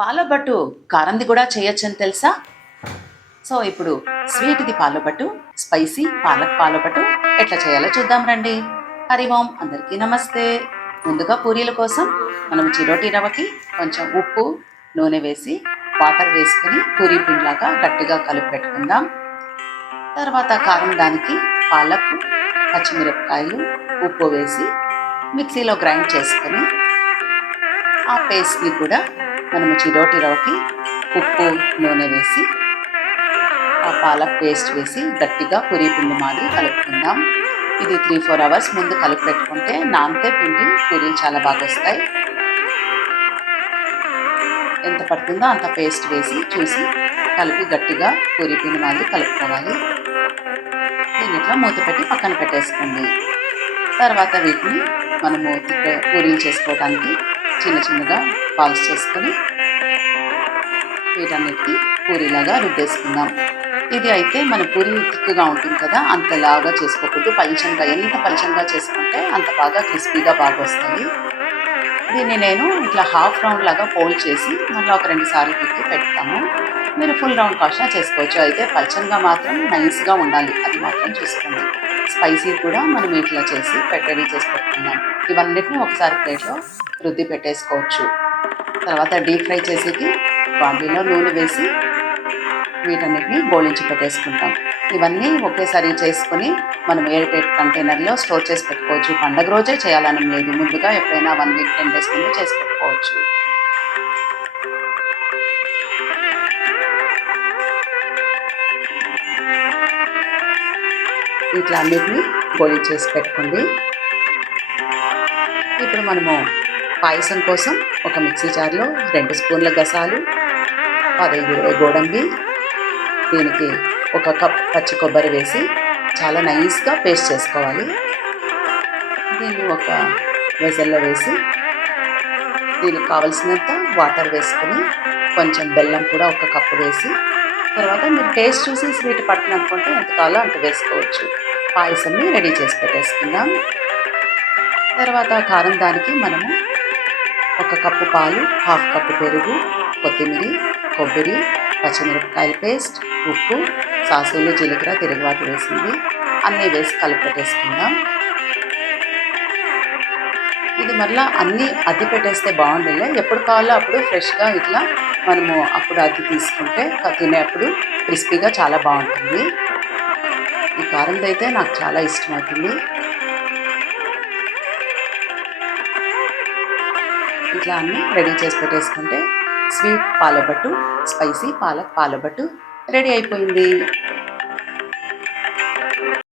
పాలబట్టు కారంది కూడా చేయొచ్చని తెలుసా? సో ఇప్పుడు స్వీట్ది పాలబట్టు, స్పైసీ పాలక్ పాలబట్టు ఎట్లా చేయాలో చూద్దాం రండి. హరి ఓం, అందరికీ నమస్తే. ముందుగా పూరీల కోసం మనం చిరోటి రవ్వకి కొంచెం ఉప్పు, నూనె వేసి వాటర్ వేసుకుని పూరీ పిండిలాగా గట్టిగా కలిపి పెట్టుకుందాం. తర్వాత కారం దానికి పాలక్, పచ్చిమిరపకాయలు, ఉప్పు వేసి మిక్సీలో గ్రైండ్ చేసుకొని ఆ పేస్ట్ని కూడా మనము చిరోటి రవ్వకి ఉప్పు, నూనె వేసి ఆ పాలక్ పేస్ట్ వేసి గట్టిగా పూరీ పిండి మాదిరి కలుపుకుందాం. ఇది 3-4 అవర్స్ ముందు కలిపి పెట్టుకుంటే నానితే పిండి పూరీలు చాలా బాగా వస్తాయి. ఎంత పడుతుందో అంత పేస్ట్ వేసి చూసి కలిపి గట్టిగా పూరీ పిండి మాదిరి కలుపుకోవాలి. దీనిట్లో మూత పెట్టి పక్కన పెట్టేసుకోండి. తర్వాత వీటిని మనము పూరీలు చేసుకోవడానికి చిన్న చిన్నగా బాల్స్ చేసుకొని వీటన్నిటికీ పూరీలాగా రుద్దేసుకుందాం. ఇది అయితే మన పూరి తిక్కుగా ఉంటుంది కదా, అంతలాగా చేసుకోకూడదు. పలుచంగా, ఎంత పలుచంగా చేసుకుంటే అంత బాగా క్రిస్పీగా బాగా వస్తాయి. దీన్ని నేను ఇట్లా హాఫ్ రౌండ్ లాగా ఫోల్డ్ చేసి మళ్ళీ ఒక 2 సార్లు తిక్కి పెడతాము. మీరు ఫుల్ రౌండ్ కాషా చేసుకోవచ్చు. అయితే పలుచంగా మాత్రం నైస్గా ఉండాలి, అది మాత్రం చూసుకోండి. స్పైసీ కూడా మనం ఇట్లా చేసి రెడీ చేసి పెట్టుకుందాం. ఇవన్నిటిని ఒకసారి ప్లేట్లో రుద్ది పెట్టేసుకోవచ్చు. తర్వాత డీప్ ఫ్రై చేసేకి బాండీలో నూనె వేసి వీటన్నిటిని గోళించి పెట్టేసుకుంటాం. ఇవన్నీ ఒకేసారి చేసుకొని మనం ఎయిర్టైట్ కంటైనర్లో స్టోర్ చేసి పెట్టుకోవచ్చు. పండగ రోజే చేయాలని లేదు, ముందుగా ఎప్పుడైనా 1 వీక్ 10 డేస్ ముందు చేసి పెట్టుకోవచ్చు. ఇట్లా అన్నిటిని గోళించేసి పెట్టుకోండి. ఇప్పుడు మనము పాయసం కోసం ఒక మిక్సీ జార్లో 2 స్పూన్ల గసాలు, 15-20 గోడంబి, దీనికి 1 కప్ పచ్చి కొబ్బరి వేసి చాలా నైస్గా పేస్ట్ చేసుకోవాలి. దీన్ని ఒక వెజల్లో వేసి దీనికి కావలసినంత వాటర్ వేసుకొని కొంచెం బెల్లం కూడా 1 కప్పు వేసి, తర్వాత మీరు టేస్ట్ చూసి స్వీట్ పట్టను అనుకుంటే ఎంత కావాలో అంత వేసుకోవచ్చు. పాయసంని రెడీ చేసి పెట్టేసుకుందాం. తర్వాత కారం దానికి మనము 1 కప్పు పాలు, హాఫ్ కప్పు పెరుగు, కొత్తిమీర, కొబ్బరి, పచ్చిమిరపకాయల పేస్ట్, ఉప్పు, సాసులు, జీలకర్ర, తిరుగుబాటు వేసింది అన్నీ వేసి కలిపి పెట్టేసుకుందాం. ఇది మళ్ళీ అన్నీ అద్ది పెట్టేస్తే బాగుండలే, ఎప్పుడు కావాలో అప్పుడు ఫ్రెష్గా ఇట్లా మనము అప్పుడు అద్ది తీసుకుంటే తినేప్పుడు క్రిస్పీగా చాలా బాగుంటుంది. ఈ కారంది అయితే నాకు చాలా ఇష్టమవుతుంది. ఇట్లా అన్నీ రెడీ చేసి పెట్టేసుకుంటే స్వీట్ పాలబట్టు, స్పైసీ పాలక్ పాలబట్టు రెడీ అయిపోయింది.